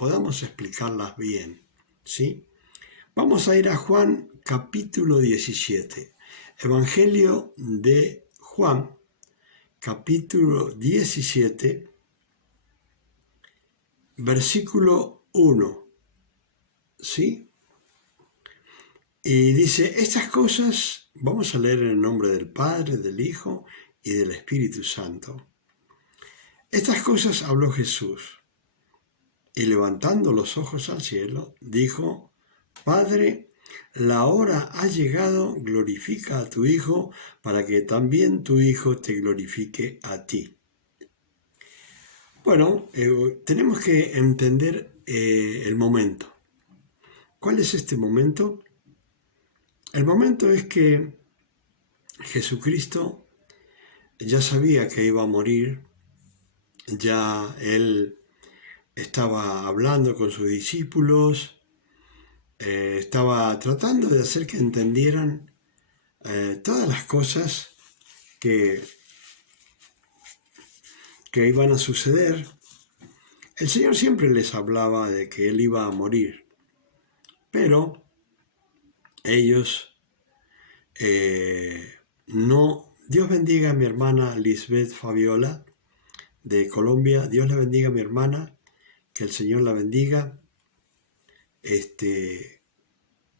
podamos explicarlas bien, ¿sí? Vamos a ir a Juan capítulo 17. Evangelio de Juan, capítulo 17, versículo 1, ¿sí? Y dice, estas cosas, vamos a leer en el nombre del Padre, del Hijo y del Espíritu Santo. Estas cosas habló Jesús, y levantando los ojos al cielo, dijo, Padre, la hora ha llegado, glorifica a tu Hijo, para que también tu Hijo te glorifique a ti. Bueno, tenemos que entender el momento. ¿Cuál es este momento? El momento es que Jesucristo ya sabía que iba a morir, ya Él estaba hablando con sus discípulos, estaba tratando de hacer que entendieran todas las cosas que iban a suceder. El Señor siempre les hablaba de que Él iba a morir, pero ellos no. Dios bendiga a mi hermana Lisbeth Fabiola de Colombia. Dios la bendiga a mi hermana, que el Señor la bendiga.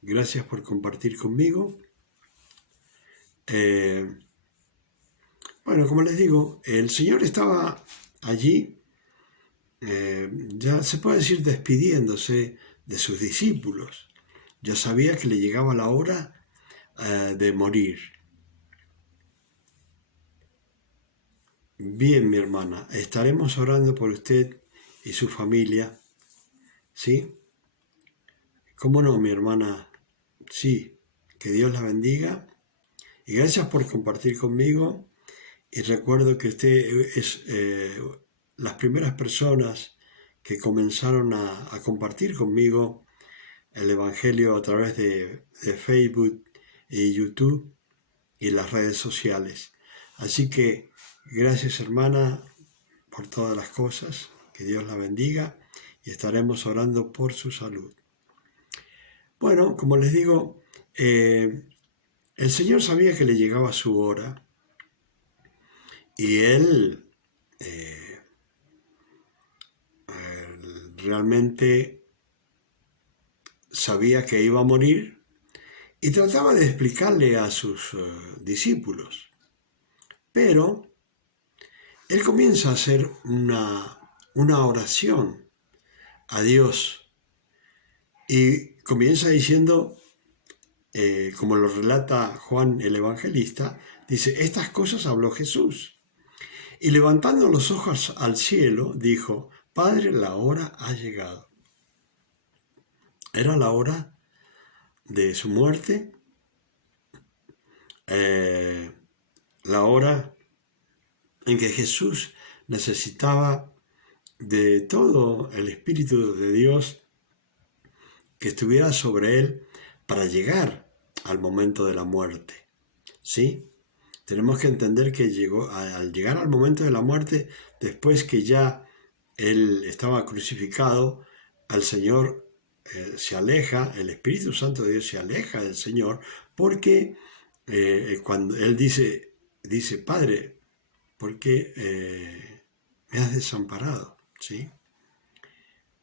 Gracias por compartir conmigo. Bueno, como les digo, el Señor estaba allí, ya se puede decir despidiéndose de sus discípulos. Ya sabía que le llegaba la hora de morir. Bien, mi hermana, estaremos orando por usted y su familia, ¿sí? ¿Cómo no, mi hermana? Sí, que Dios la bendiga. Y gracias por compartir conmigo. Y recuerdo que usted es las primeras personas que comenzaron a compartir conmigo el Evangelio a través de Facebook y YouTube y las redes sociales. Así que gracias, hermana, por todas las cosas. Que Dios la bendiga y estaremos orando por su salud. Bueno, como les digo, el Señor sabía que le llegaba su hora y Él realmente sabía que iba a morir y trataba de explicarle a sus discípulos. Pero Él comienza a hacer una oración a Dios y comienza diciendo, como lo relata Juan el Evangelista, dice, estas cosas habló Jesús. Y levantando los ojos al cielo, dijo, Padre, la hora ha llegado. Era la hora de su muerte, la hora en que Jesús necesitaba de todo el Espíritu de Dios que estuviera sobre él para llegar al momento de la muerte, ¿sí? Tenemos que entender que al llegar al momento de la muerte, después que ya él estaba crucificado, al Señor se aleja, el Espíritu Santo de Dios se aleja del Señor, porque cuando él dice, Padre, ¿por qué me has desamparado? ¿Sí?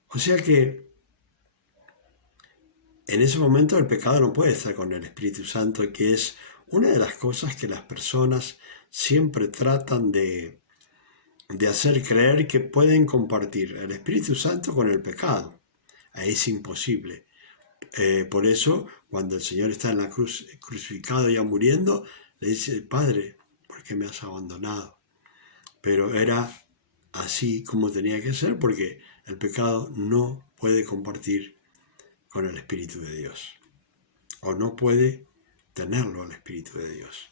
O sea que en ese momento el pecado no puede estar con el Espíritu Santo, que es una de las cosas que las personas siempre tratan de hacer creer que pueden compartir el Espíritu Santo con el pecado. Es imposible. Por eso, cuando el Señor está en la cruz, crucificado ya muriendo, le dice, Padre, ¿por qué me has abandonado? Pero era así como tenía que ser, porque el pecado no puede compartir con el Espíritu de Dios, o no puede tenerlo al Espíritu de Dios,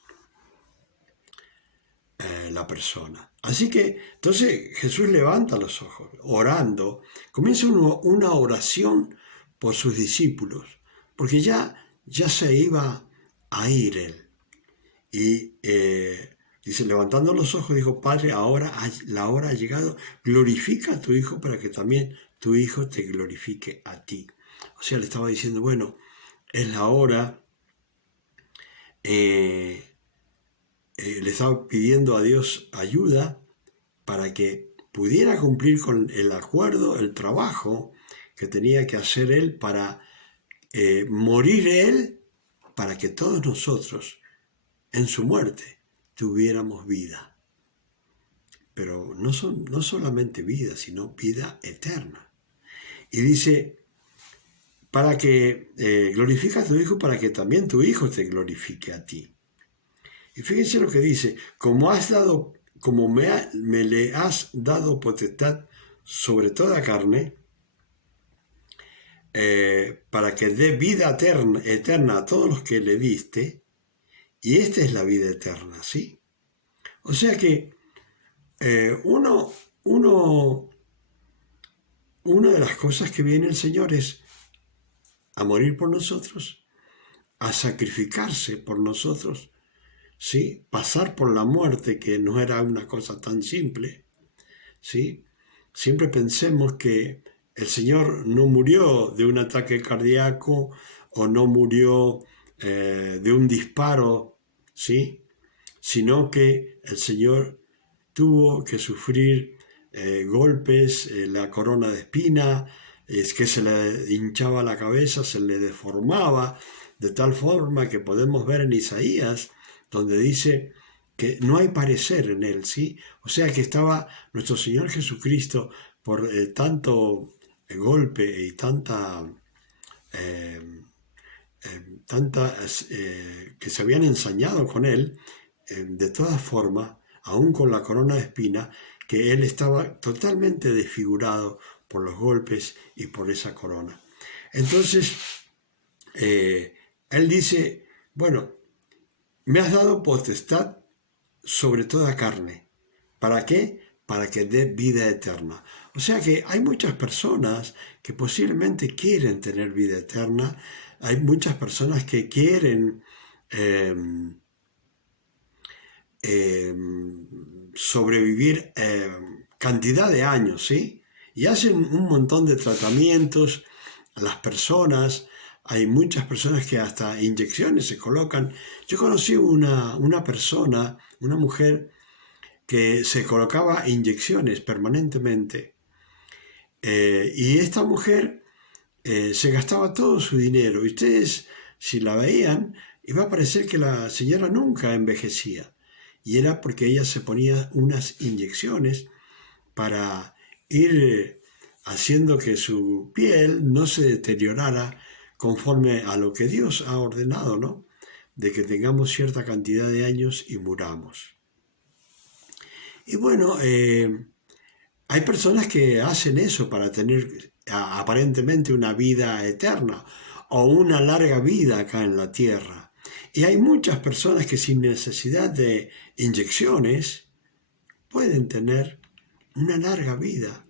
la persona. Así que, entonces Jesús levanta los ojos, orando, comienza una oración por sus discípulos, porque ya se iba a ir él. Y dice, levantando los ojos, dijo, Padre, ahora la hora ha llegado, glorifica a tu Hijo para que también tu Hijo te glorifique a ti. O sea, le estaba diciendo, bueno, es la hora, le estaba pidiendo a Dios ayuda para que pudiera cumplir con el acuerdo, el trabajo que tenía que hacer él para morir él, para que todos nosotros en su muerte tuviéramos vida. Pero no solamente vida, sino vida eterna. Y dice, para que glorifica a tu Hijo, para que también tu Hijo te glorifique a ti. Y fíjense lo que dice, como me le has dado potestad sobre toda carne, para que dé vida eterna a todos los que le diste, y esta es la vida eterna, ¿sí? O sea que una de las cosas que viene el Señor es a morir por nosotros, a sacrificarse por nosotros, ¿sí? Pasar por la muerte, que no era una cosa tan simple, ¿sí? Siempre pensemos que el Señor no murió de un ataque cardíaco o no murió de un disparo, ¿sí? Sino que el Señor tuvo que sufrir golpes, la corona de espina, es que se le hinchaba la cabeza, se le deformaba, de tal forma que podemos ver en Isaías, donde dice que no hay parecer en él, ¿sí? O sea que estaba nuestro Señor Jesucristo por tanto golpe y tanta que se habían ensañado con él, de todas formas, aún con la corona de espina, que él estaba totalmente desfigurado por los golpes y por esa corona. Entonces, él dice, bueno, me has dado potestad sobre toda carne. ¿Para qué? Para que dé vida eterna. O sea que hay muchas personas que posiblemente quieren tener vida eterna, hay muchas personas que quieren sobrevivir cantidad de años, ¿sí? Y hacen un montón de tratamientos a las personas. Hay muchas personas que hasta inyecciones se colocan. Yo conocí una persona, una mujer, que se colocaba inyecciones permanentemente. Y esta mujer se gastaba todo su dinero. Y ustedes, si la veían, iba a parecer que la señora nunca envejecía. Y era porque ella se ponía unas inyecciones para ir haciendo que su piel no se deteriorara conforme a lo que Dios ha ordenado, ¿no? De que tengamos cierta cantidad de años y muramos. Y bueno, hay personas que hacen eso para tener aparentemente una vida eterna o una larga vida acá en la tierra. Y hay muchas personas que sin necesidad de inyecciones pueden tener una larga vida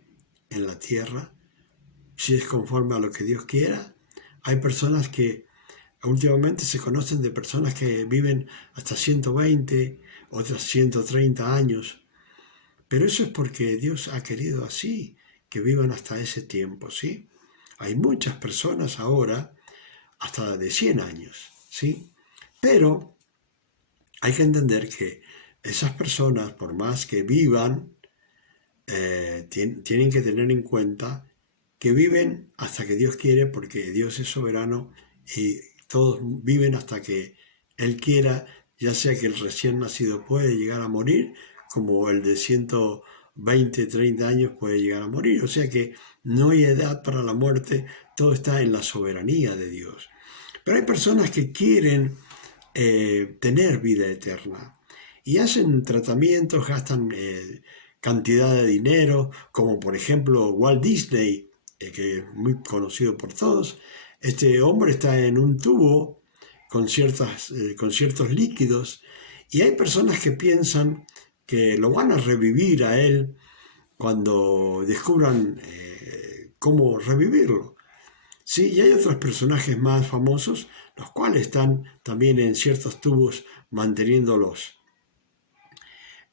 en la tierra, si es conforme a lo que Dios quiera. Hay personas que últimamente se conocen de personas que viven hasta 120, otras 130 años. Pero eso es porque Dios ha querido así, que vivan hasta ese tiempo, ¿sí? Hay muchas personas ahora hasta de 100 años, ¿sí? Pero hay que entender que esas personas, por más que vivan, tienen que tener en cuenta que viven hasta que Dios quiere, porque Dios es soberano y todos viven hasta que Él quiera, ya sea que el recién nacido puede llegar a morir, como el de 120, 30 años puede llegar a morir. O sea que no hay edad para la muerte, todo está en la soberanía de Dios. Pero hay personas que quieren tener vida eterna y hacen tratamientos, gastan cantidad de dinero, como por ejemplo Walt Disney, que es muy conocido por todos. Este hombre está en un tubo con ciertos líquidos y hay personas que piensan que lo van a revivir a él cuando descubran cómo revivirlo. Sí, y hay otros personajes más famosos, los cuales están también en ciertos tubos manteniéndolos.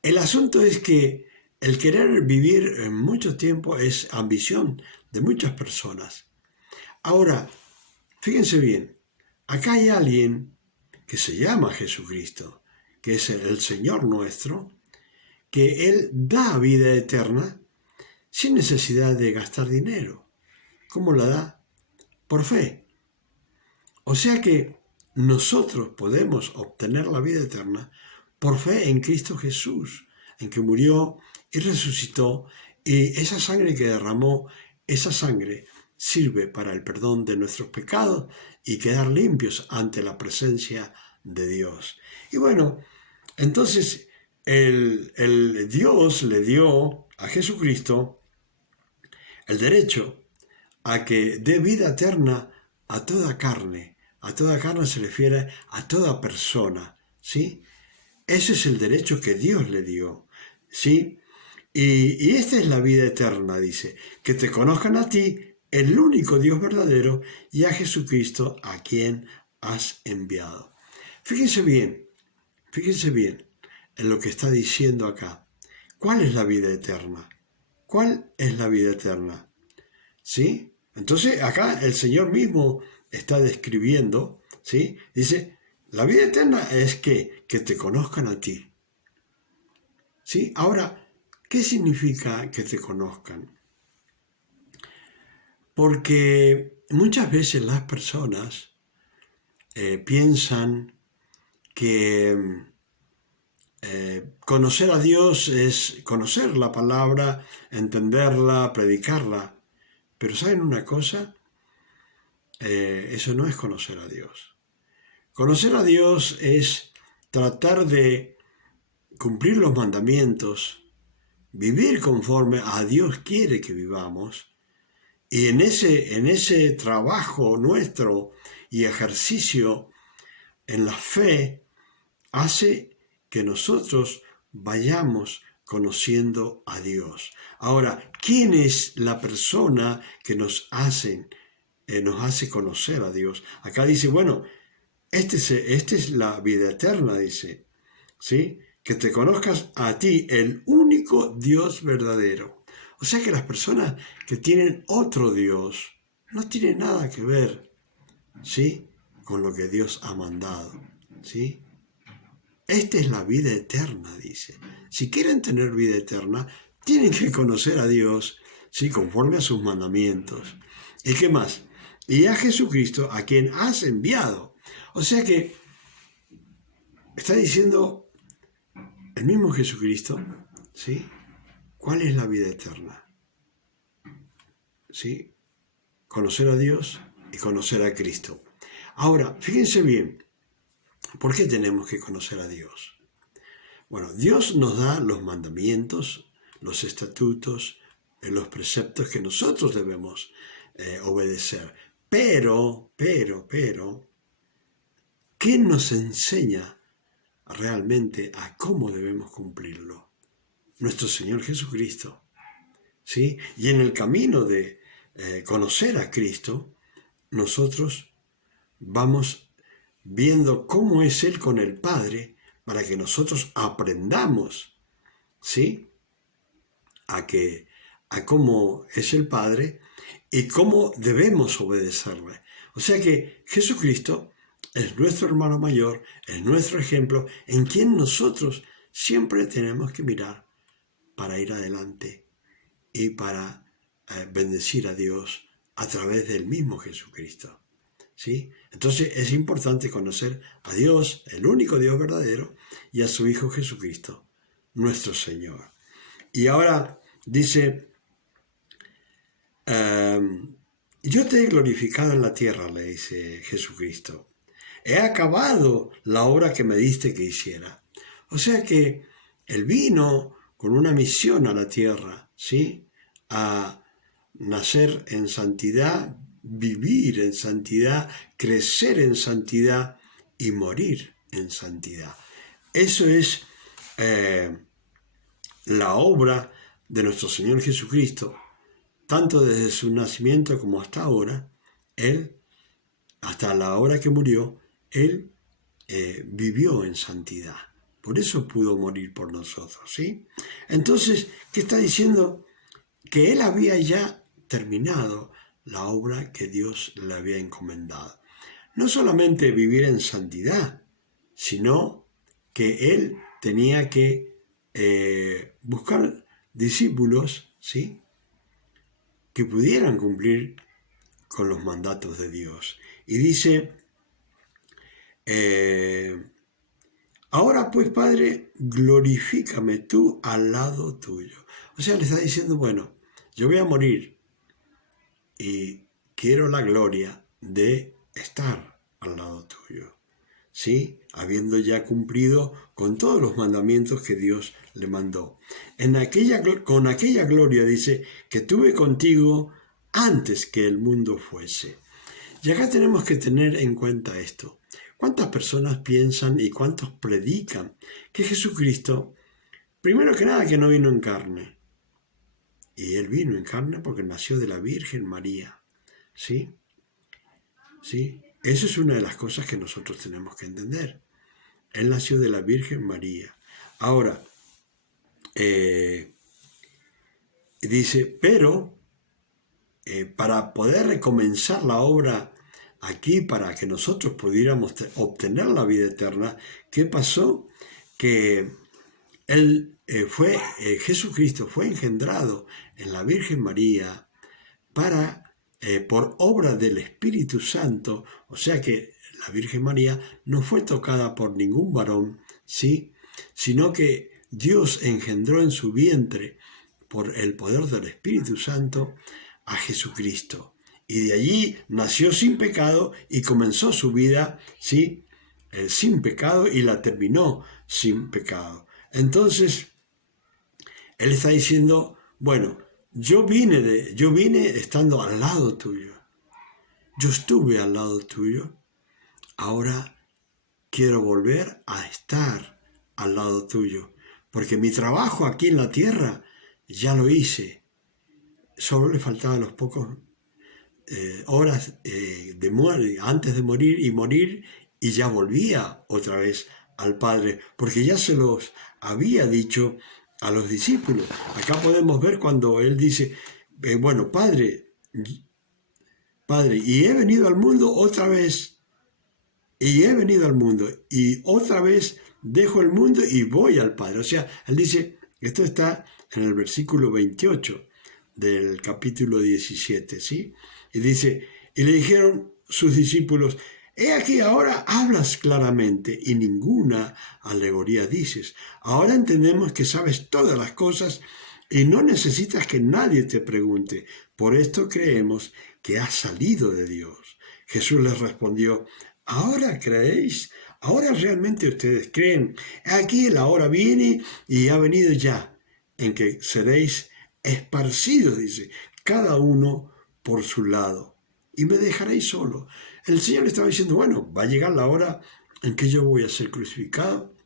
El asunto es que el querer vivir mucho tiempo es ambición de muchas personas. Ahora, fíjense bien, acá hay alguien que se llama Jesucristo, que es el Señor nuestro, que Él da vida eterna sin necesidad de gastar dinero. ¿Cómo la da? Por fe. O sea que nosotros podemos obtener la vida eterna por fe en Cristo Jesús, en que murió y resucitó, y esa sangre que derramó, esa sangre sirve para el perdón de nuestros pecados y quedar limpios ante la presencia de Dios. Y bueno, entonces el Dios le dio a Jesucristo el derecho a que dé vida eterna a toda carne. A toda carne se refiere a toda persona, ¿sí? Ese es el derecho que Dios le dio, ¿sí? Y esta es la vida eterna, dice, que te conozcan a ti, el único Dios verdadero, y a Jesucristo a quien has enviado. Fíjense bien en lo que está diciendo acá. ¿Cuál es la vida eterna? ¿Cuál es la vida eterna? ¿Sí? Entonces acá el Señor mismo está describiendo, ¿sí? Dice, la vida eterna es que te conozcan a ti. ¿Sí? Ahora, ¿qué significa que te conozcan? Porque muchas veces las personas piensan que conocer a Dios es conocer la palabra, entenderla, predicarla. Pero ¿saben una cosa? Eso no es conocer a Dios. Conocer a Dios es tratar de cumplir los mandamientos, vivir conforme a Dios quiere que vivamos, y en ese trabajo nuestro y ejercicio en la fe hace que nosotros vayamos conociendo a Dios. Ahora, ¿quién es la persona que nos hace conocer a Dios? Acá dice, bueno, esta es la vida eterna, dice, ¿sí? Que te conozcas a ti, el único Dios verdadero. O sea que las personas que tienen otro Dios no tienen nada que ver, ¿sí? Con lo que Dios ha mandado, ¿sí? Esta es la vida eterna, dice. Si quieren tener vida eterna, tienen que conocer a Dios, ¿sí? Conforme a sus mandamientos. ¿Y qué más? Y a Jesucristo, a quien has enviado. O sea que está diciendo el mismo Jesucristo, ¿sí? ¿Cuál es la vida eterna? ¿Sí? Conocer a Dios y conocer a Cristo. Ahora, fíjense bien, ¿por qué tenemos que conocer a Dios? Bueno, Dios nos da los mandamientos, los estatutos, los preceptos que nosotros debemos obedecer. Pero, ¿quién nos enseña realmente a cómo debemos cumplirlo? Nuestro Señor Jesucristo, ¿sí? Y en el camino de conocer a Cristo, nosotros vamos viendo cómo es Él con el Padre para que nosotros aprendamos, ¿sí? A cómo es el Padre y cómo debemos obedecerle. O sea que Jesucristo es nuestro hermano mayor, es nuestro ejemplo, en quien nosotros siempre tenemos que mirar para ir adelante y para bendecir a Dios a través del mismo Jesucristo. ¿Sí? Entonces es importante conocer a Dios, el único Dios verdadero, y a su Hijo Jesucristo, nuestro Señor. Y ahora dice, yo te he glorificado en la tierra, le dice Jesucristo. He acabado la obra que me diste que hiciera. O sea que Él vino con una misión a la tierra, ¿sí? A nacer en santidad, vivir en santidad, crecer en santidad y morir en santidad. Eso es la obra de nuestro Señor Jesucristo, tanto desde su nacimiento como hasta ahora. Él, hasta la hora que murió, Él vivió en santidad. Por eso pudo morir por nosotros, ¿sí? Entonces, ¿qué está diciendo? Que Él había ya terminado la obra que Dios le había encomendado. No solamente vivir en santidad, sino que él tenía que buscar discípulos, ¿sí?, que pudieran cumplir con los mandatos de Dios. Y dice, ahora pues, Padre, glorifícame tú al lado tuyo. O sea, le está diciendo, bueno, yo voy a morir y quiero la gloria de estar al lado tuyo, ¿sí?, habiendo ya cumplido con todos los mandamientos que Dios le mandó. Con aquella gloria, dice, que tuve contigo antes que el mundo fuese. Y acá tenemos que tener en cuenta esto. ¿Cuántas personas piensan y cuántos predican que Jesucristo, primero que nada, que no vino en carne? Y Él vino en carne porque nació de la Virgen María, ¿sí? ¿Sí? Eso es una de las cosas que nosotros tenemos que entender. Él nació de la Virgen María. Ahora, dice, pero para poder recomenzar la obra aquí, para que nosotros pudiéramos obtener la vida eterna, ¿qué pasó? Que Jesucristo fue engendrado en la Virgen María por obra del Espíritu Santo, o sea que la Virgen María no fue tocada por ningún varón, ¿sí?, sino que Dios engendró en su vientre, por el poder del Espíritu Santo, a Jesucristo. Y de allí nació sin pecado y comenzó su vida, ¿sí?, sin pecado, y la terminó sin pecado. Entonces, Él está diciendo, bueno, yo vine estando al lado tuyo. Yo estuve al lado tuyo. Ahora quiero volver a estar al lado tuyo. Porque mi trabajo aquí en la tierra ya lo hice. Solo le faltaban los pocos horas antes de morir y ya volvía otra vez al Padre. Porque ya se los había dicho a los discípulos. Acá podemos ver cuando Él dice, bueno, Padre, y he venido al mundo otra vez, y he venido al mundo, y otra vez dejo el mundo y voy al Padre. O sea, Él dice, esto está en el versículo 28 del capítulo 17, ¿sí? Y dice, y le dijeron sus discípulos, he aquí ahora hablas claramente y ninguna alegoría dices. Ahora entendemos que sabes todas las cosas y no necesitas que nadie te pregunte. Por esto creemos que has salido de Dios. Jesús les respondió, ¿ahora creéis? ¿Ahora realmente ustedes creen? Aquí la hora viene y ha venido ya, en que seréis esparcidos, dice, cada uno por su lado, y me dejaréis solo. El Señor le estaba diciendo, bueno, va a llegar la hora en que yo voy a ser crucificado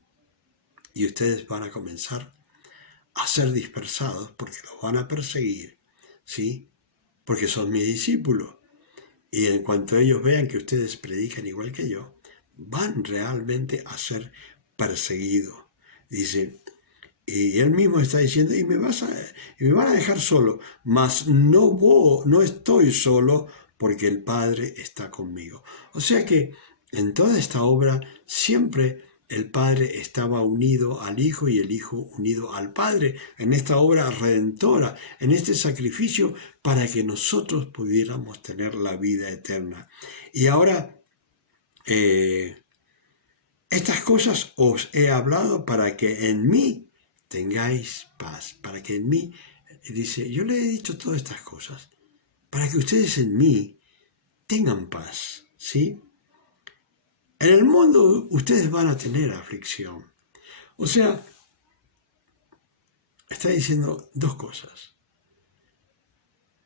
y ustedes van a comenzar a ser dispersados porque los van a perseguir, ¿sí? Porque son mis discípulos. Y en cuanto ellos vean que ustedes predican igual que yo, van realmente a ser perseguidos. Dice, y él mismo está diciendo, y me van a dejar solo, mas no estoy solo porque el Padre está conmigo. O sea que en toda esta obra siempre el Padre estaba unido al Hijo y el Hijo unido al Padre, en esta obra redentora, en este sacrificio para que nosotros pudiéramos tener la vida eterna. Y ahora, estas cosas os he hablado para que en mí tengáis paz, para que en mí, dice, yo le he dicho todas estas cosas, para que ustedes en mí tengan paz, ¿sí? En el mundo ustedes van a tener aflicción. O sea, está diciendo dos cosas,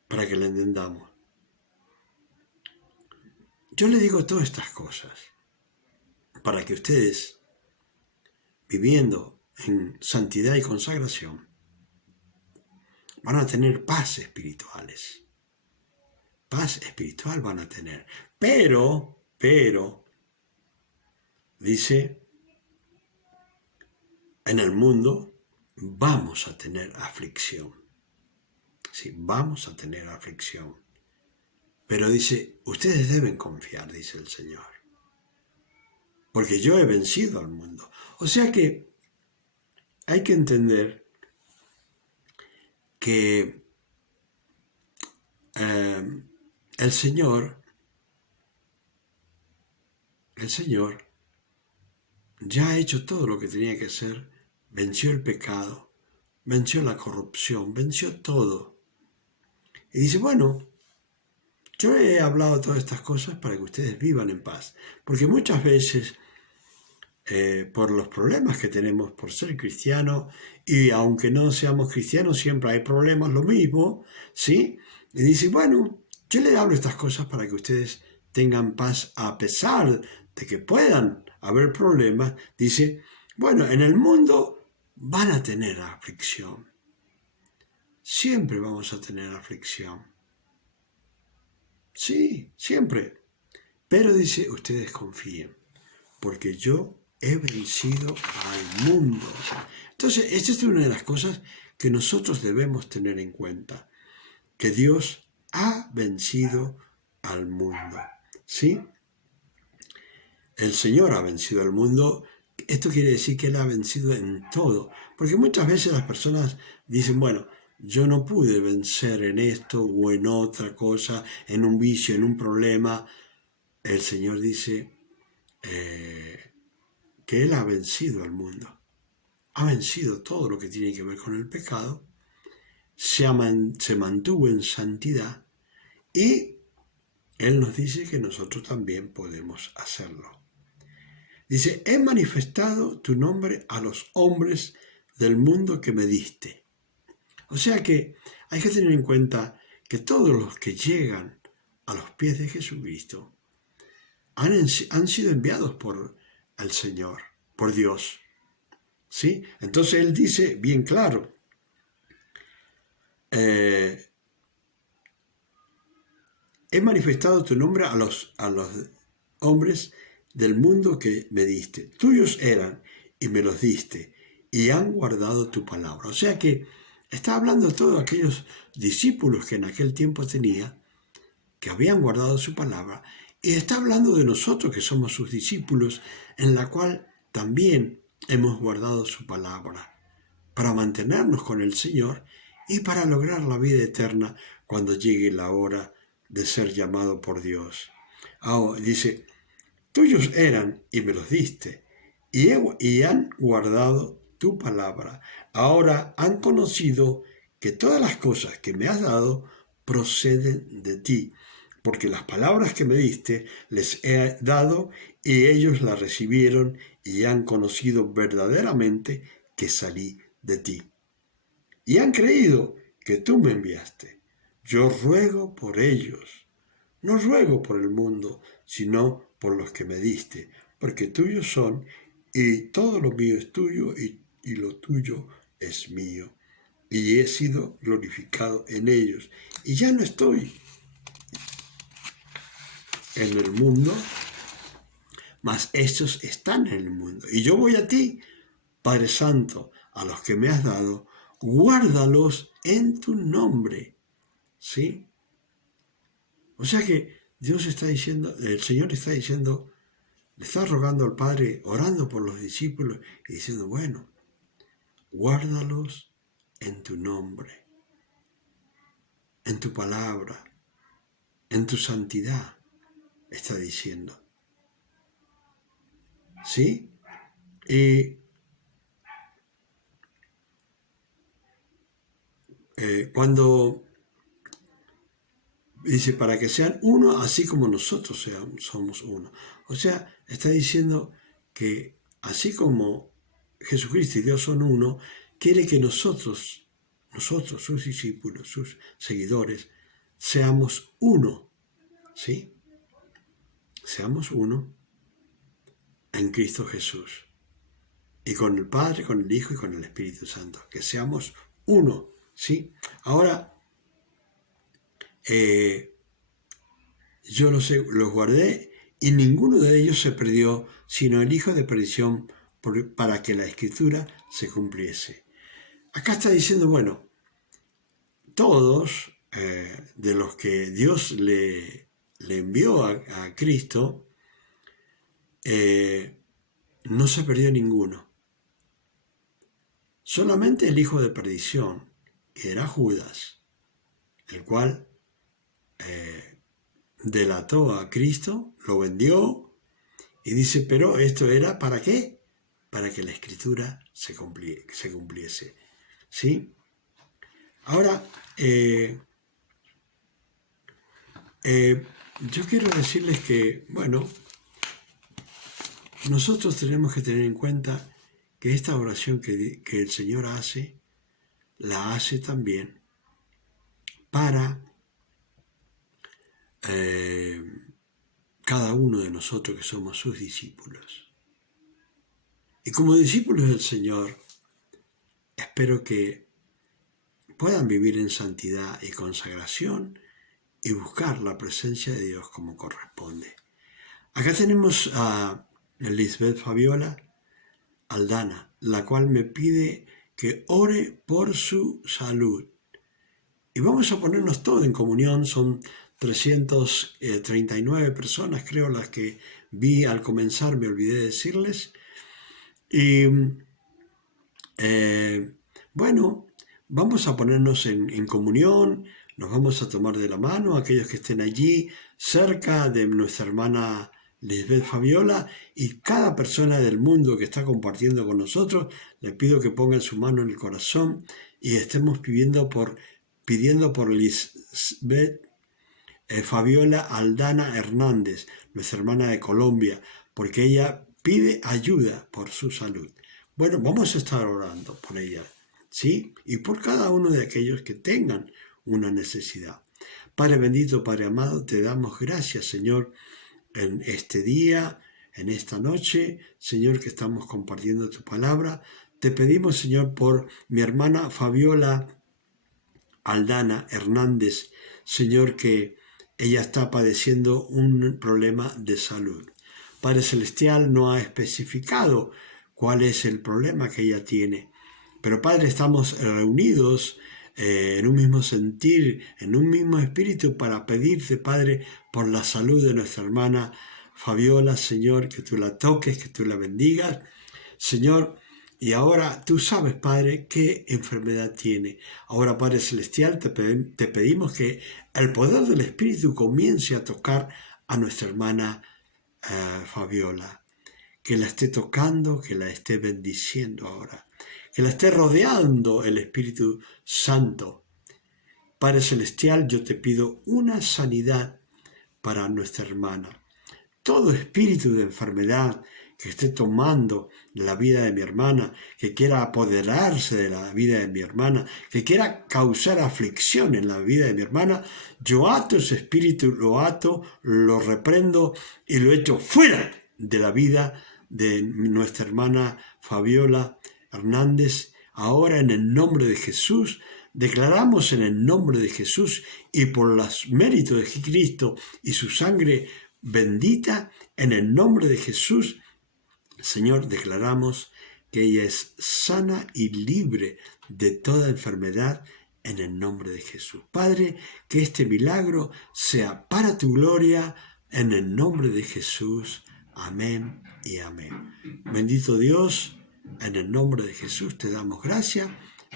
para que la entendamos. Yo le digo todas estas cosas, para que ustedes, viviendo en santidad y consagración, van a tener paz espirituales. Paz espiritual van a tener. Pero, dice, en el mundo vamos a tener aflicción. Sí, vamos a tener aflicción. Pero dice, ustedes deben confiar, dice el Señor. Porque yo he vencido al mundo. O sea que hay que entender que el Señor ya ha hecho todo lo que tenía que hacer, venció el pecado, venció la corrupción, venció todo. Y dice, bueno, yo he hablado todas estas cosas para que ustedes vivan en paz. Porque muchas veces, por los problemas que tenemos por ser cristiano, y aunque no seamos cristianos, siempre hay problemas, lo mismo, ¿sí? Y dice, bueno, yo les hablo estas cosas para que ustedes tengan paz a pesar de que puedan haber problemas. Dice, bueno, en el mundo van a tener aflicción. Siempre vamos a tener aflicción. Sí, siempre. Pero dice, ustedes confíen, porque yo he vencido al mundo. Entonces, esta es una de las cosas que nosotros debemos tener en cuenta, que Dios ha vencido al mundo. ¿Sí? El Señor ha vencido al mundo. Esto quiere decir que Él ha vencido en todo. Porque muchas veces las personas dicen, bueno, yo no pude vencer en esto o en otra cosa, en un vicio, en un problema. El Señor dice que Él ha vencido al mundo. Ha vencido todo lo que tiene que ver con el pecado. Se mantuvo en santidad. Y Él nos dice que nosotros también podemos hacerlo. Dice, he manifestado tu nombre a los hombres del mundo que me diste. O sea que hay que tener en cuenta que todos los que llegan a los pies de Jesucristo han sido enviados por el Señor, por Dios. ¿Sí? Entonces Él dice bien claro, he manifestado tu nombre a los hombres del mundo que me diste. Tuyos eran y me los diste y han guardado tu palabra. O sea que está hablando de todos aquellos discípulos que en aquel tiempo tenía, que habían guardado su palabra, y está hablando de nosotros que somos sus discípulos, en la cual también hemos guardado su palabra, para mantenernos con el Señor y para lograr la vida eterna cuando llegue la hora de ser llamado por Dios. Ahora, dice, tuyos eran y me los diste, y han guardado tu palabra. Ahora han conocido que todas las cosas que me has dado proceden de ti, porque las palabras que me diste les he dado y ellos las recibieron y han conocido verdaderamente que salí de ti. Y han creído que tú me enviaste. Yo ruego por ellos. No ruego por el mundo, sino por los que me diste, porque tuyos son, y todo lo mío es tuyo, y lo tuyo es mío. Y he sido glorificado en ellos. Y ya no estoy en el mundo, mas estos están en el mundo. Y yo voy a ti, Padre Santo, a los que me has dado, guárdalos en tu nombre. ¿Sí? O sea que Dios está diciendo, el Señor está diciendo, le está rogando al Padre, orando por los discípulos y diciendo, bueno, guárdalos en tu nombre, en tu palabra, en tu santidad, está diciendo. ¿Sí? Y cuando dice, para que sean uno, así como nosotros somos uno. O sea, está diciendo que así como Jesucristo y Dios son uno, quiere que nosotros, sus discípulos, sus seguidores, seamos uno. ¿Sí? Seamos uno en Cristo Jesús. Y con el Padre, con el Hijo y con el Espíritu Santo. Que seamos uno. ¿Sí? Ahora, yo los guardé y ninguno de ellos se perdió, sino el hijo de perdición, para que la Escritura se cumpliese. Acá está diciendo, bueno, todos de los que Dios le envió a Cristo, no se perdió ninguno. Solamente el hijo de perdición, que era Judas, el cual delató a Cristo, lo vendió y dice, pero esto era ¿para qué? Para que la escritura se cumpliese. ¿Sí? Ahora, yo quiero decirles que, bueno, nosotros tenemos que tener en cuenta que esta oración que el Señor hace, la hace también para cada uno de nosotros que somos sus discípulos. Y como discípulos del Señor, espero que puedan vivir en santidad y consagración y buscar la presencia de Dios como corresponde. Acá tenemos a Lisbeth Fabiola Aldana, la cual me pide que ore por su salud. Y vamos a ponernos todos en comunión, son 339 personas, creo, las que vi al comenzar, me olvidé de decirles. Y bueno, vamos a ponernos en comunión, nos vamos a tomar de la mano, aquellos que estén allí cerca de nuestra hermana Lisbeth Fabiola, y cada persona del mundo que está compartiendo con nosotros, le pido que pongan su mano en el corazón y estemos pidiendo por Lisbeth Fabiola Aldana Hernández, nuestra hermana de Colombia, porque ella pide ayuda por su salud. Bueno, vamos a estar orando por ella, ¿sí? Y por cada uno de aquellos que tengan una necesidad. Padre bendito, Padre amado, te damos gracias, Señor, en este día, en esta noche, Señor, que estamos compartiendo tu palabra. Te pedimos, Señor, por mi hermana Fabiola Aldana Hernández, Señor, que ella está padeciendo un problema de salud. Padre Celestial no ha especificado cuál es el problema que ella tiene, pero Padre, estamos reunidos en un mismo sentir, en un mismo espíritu para pedirte, Padre, por la salud de nuestra hermana Fabiola, Señor, que tú la toques, que tú la bendigas, Señor. Y ahora tú sabes, Padre, qué enfermedad tiene. Ahora, Padre Celestial, te pedimos que el poder del Espíritu comience a tocar a nuestra hermana Fabiola, que la esté tocando, que la esté bendiciendo ahora, que la esté rodeando el Espíritu Santo. Padre Celestial, yo te pido una sanidad para nuestra hermana. Todo espíritu de enfermedad que esté tomando la vida de mi hermana, que quiera apoderarse de la vida de mi hermana, que quiera causar aflicción en la vida de mi hermana, yo ato ese espíritu, lo ato, lo reprendo y lo echo fuera de la vida de nuestra hermana Fabiola Hernández. Ahora, en el nombre de Jesús, declaramos en el nombre de Jesús y por los méritos de Cristo y su sangre bendita, en el nombre de Jesús, Señor, declaramos que ella es sana y libre de toda enfermedad en el nombre de Jesús. Padre, que este milagro sea para tu gloria en el nombre de Jesús. Amén y amén. Bendito Dios, en el nombre de Jesús te damos gracias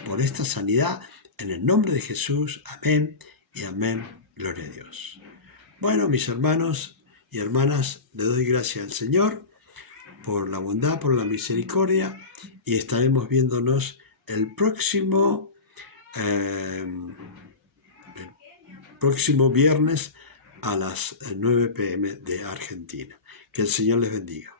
por esta sanidad. En el nombre de Jesús, amén y amén. Gloria a Dios. Bueno, mis hermanos y hermanas, le doy gracias al Señor por la bondad, por la misericordia, y estaremos viéndonos el próximo viernes a las 9 p.m. de Argentina. Que el Señor les bendiga.